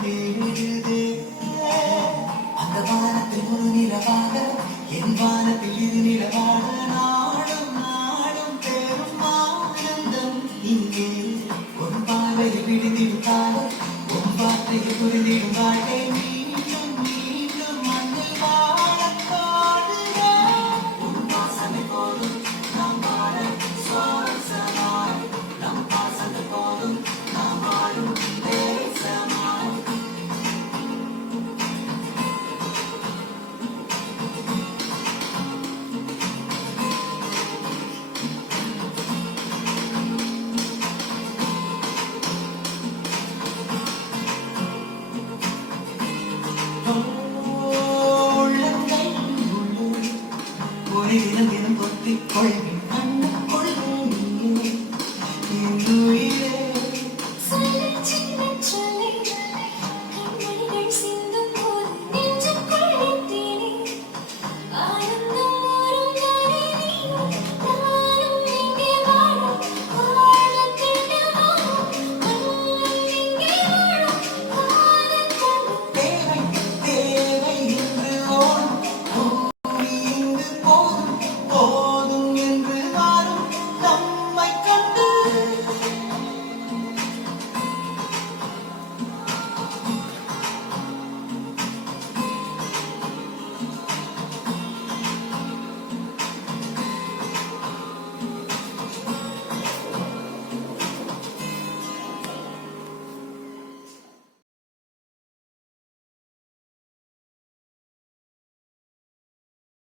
தேடுதே அந்த வானத்தில் ஒரு நிலவாக என் வானத்தில் இது நிலவாக நாடும் நாடும் பெரும் ஆனந்தம் இங்கே ஒரு பார்வையில் விடுதிருக்காக உன் வார்த்தையில் புரிந்திடும் வாழ்க்கை மீண்டும் மீண்டும் மண்ணில் வாழத் தோன்றுதே உன் வாசனை போதும் நாம் வாழ சுவாசமாய் நம் பாசங்கள் போதும் நாம் வாழும் தேசமாய் உள்ளங்கை உள்ளே ஒரு தினம் தினம் கொத்திக் கொள்கின்றன